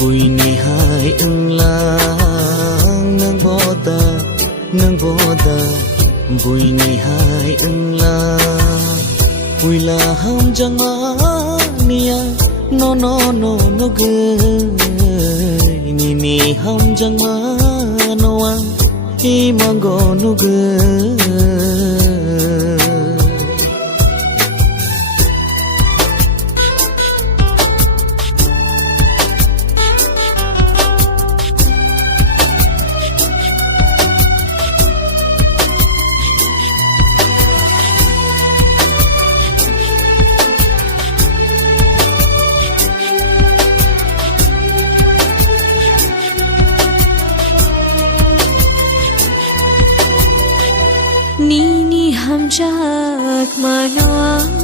bùi ni hai ưng lang nang bô ta bùi ni hai ưng lang bùi là ham jang ma nia no gơ ni ham jang ma no ang i mango no gơ Nini ham jak manoa